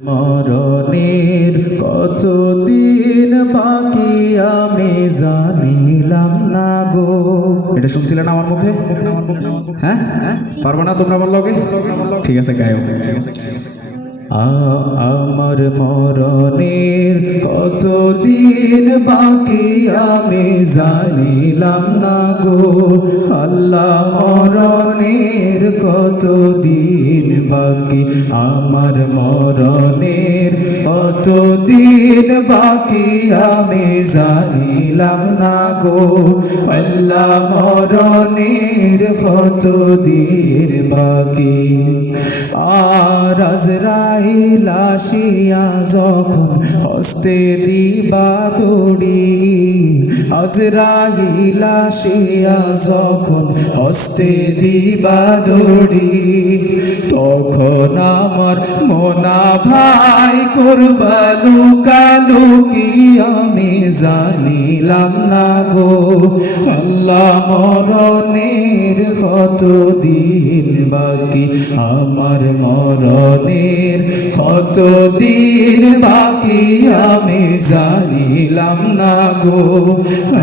মরণের কতদিন বাকি আমি জানিলাম না গো। এটা শুনছিলেন আমার মুখে? হ্যাঁ, পারবো না তোমরা বললো? ঠিক আছে, গায়ো। আমার মরণের কতদিন বাকি আমি জানিলাম না গো। আল্লাহ, মরণের কতদিন বাকি আমার মরণের কতদিন বাকি আমি জানিলাম না গো। আল্লাহ, মরণের কতদিন বাকি। আর আজরাইল আসিয়া যখন হস্তে দিবা দড়ি, আজরাইল আসিয়া যখন হস্তে দিবা দড়ি, তখন আমার মোনা ভাই করবা লুকালুকি আমি জানিলাম না গো। আল্লাহ, মরণের কতদিন বাকি আমার মরণের কতদিন বাকি আমি জানিলাম না গো।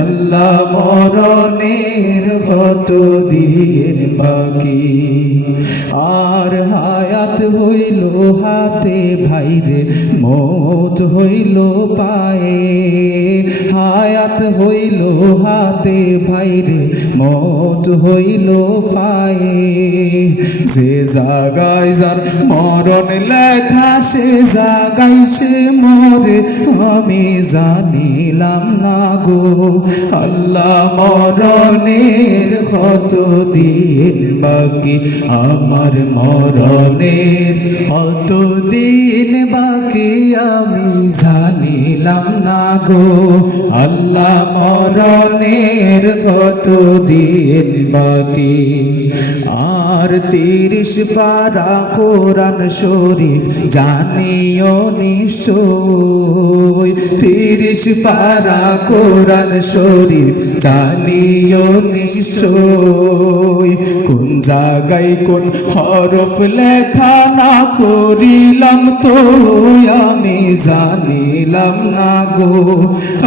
আল্লাহ, মরণের কতদিন বাকি। আর হায়াত হইল হাতে ভাইরে, মৌত হইল পায়ে। হায়াত হইল হাতে ভাইরে, মৌত হইল পায়ে। যে জাগায় যার মরণ লেখা সে জাগায় সে মরে আমি জানিলাম না গো। আল্লাহ, মরণের কতদিন বাকি আমার মরণের কতদিন বাকি আমি জানিলাম না গো। আল্লাহ, মরণের কতদিন বাকি। আর 30 পারা কোরআন শরীফ জানিও নিশ্চয়। 30 পারা কোরআন শরীফ জানিও নিশ্চয়। কোন জায়গায় কোন হরফ লেখা না করিলাম তো আমি জানিলাম না গো।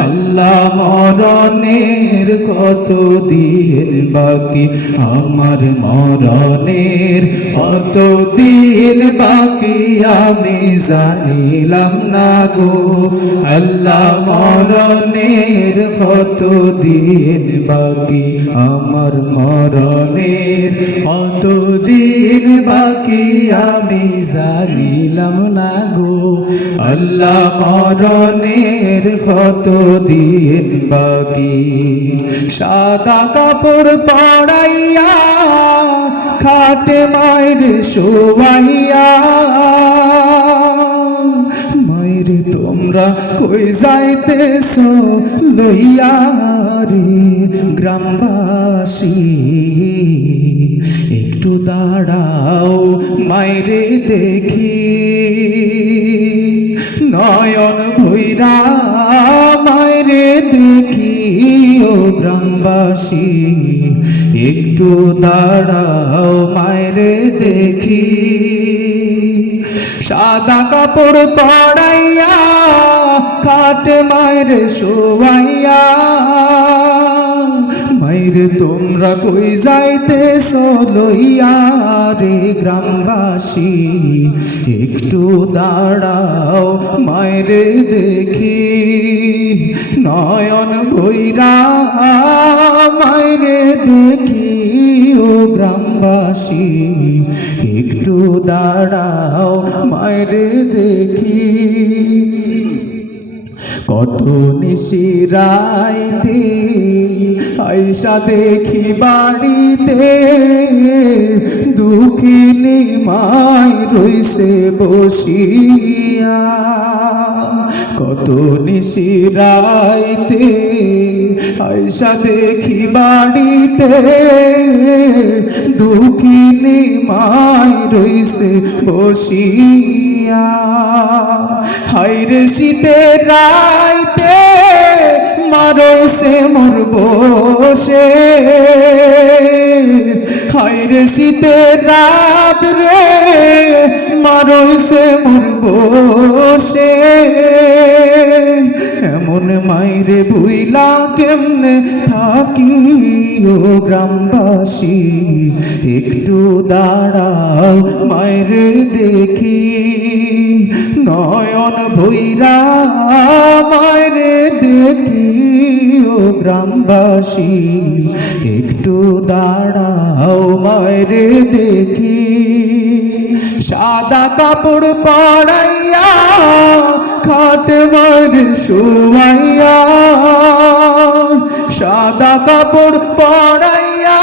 আল্লাহ, মরণের কতদিন বাকি আমার মরণের কতদিন বাকি আমি জানিলাম না গো। আল্লাহ, মরণের কতদিন বাকি আমার মরণের কতদিন বাকি আমি জানিলাম না গো। আল্লাহ, মরণের কতদিন বাকি। সাদা কাপড় পরাইয়া খাটে মায়ের শোয়াইয়া, মায়ের তোমরা কই যাইতেছ লইয়া রে গ্রামবাসী, একটু দাঁড়াও মায়েরে দেখি। নয়ন ভৈরা মায়েরে দেখি ও গ্রামবাসী, একটু দাঁড়াও মায়েরে দেখি। সাদা কাপড় পরাইয়া খাটে মায়ের শোয়াইয়া, মায়ের তোমরা কই যাইতেছ লইয়া রে গ্রামবাসী, একটু দাঁড়াও মায়েরে দেখি। নয়ন ভৈরা মায়েরে দেখি ও গ্রামবাসী, একটু দাঁড়াও মায়েরে দেখি। কত নিশিরাইতে আইসা দেখি বাড়িতে, দুঃখিনী মাই রইছে বসিয়া। কত নিশিরাইতে আইসা দেখি বাড়িতে, দুঃখিনী মাই রইছে বসিয়া। হাইরে শীতের রাইতে মা রইছে মোর বসে, হাইরে শীতের রাত রে মা রইছে মোর মায়েরে ভুইলা কেমনে থাকি ও গ্রামবাসী, একটু দাঁড়াও মায়েরে দেখি, নয়ন ভৈরা মায়েরে দেখি ও গ্রামবাসী, একটু দাঁড়াও মায়েরে দেখি। সাদা কাপড় পরাইয়া খাট মায়ের শোয়াইয়া, সাদা কাপড় পরাইয়া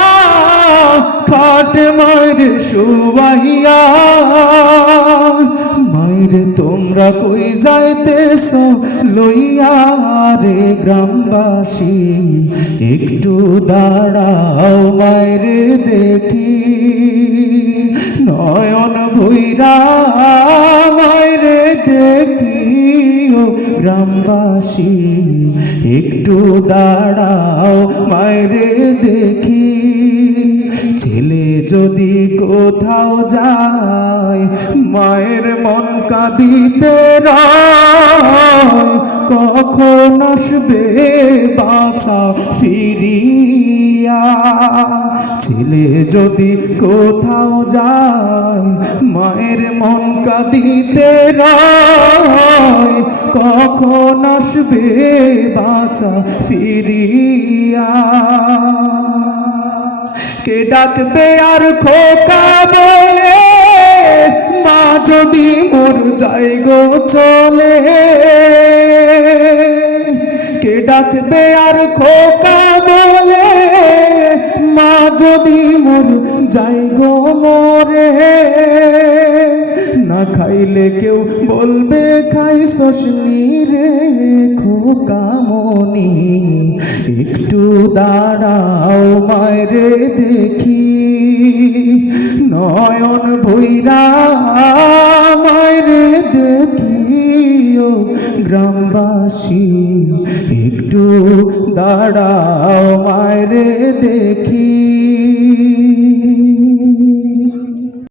খাট মায়ের শোয়াইয়া, মায়েরে তোমরা কই যাইতেছ লইয়া রে গ্রামবাসী, একটু দাঁড়াও মায়েরে দেখি, নয়ন ভৈরা মায়েরে দেখি ও গ্রামবাসী, একটু দাঁড়াও মায়েরে দেখি। ছেলে যদি কোথাও যায় মায়ের মন কাঁদিতে রয়, কখন আসবে বাছা ফিরিয়া। ছেলে যদি কোথাও যায় মায়ের মন কাঁদিতে রয়, কখন আসবে বাছা ফিরিয়া। কে ডাকবে আর খোকা বলে, মা যদি মোর যাই গো চলে, কে ডাকবে আর খোকা বলে, মা যদি মোর যাই গো মরে। না খাইলে কেউ বলবে খাইছস নি রে খোকা মনি, একটু দাঁড়াও মায়েরে দেখি, নয়ন ভৈরা মায়েরে দেখি ও গ্রামবাসী, একটু দাঁড়াও মায়েরে দেখি।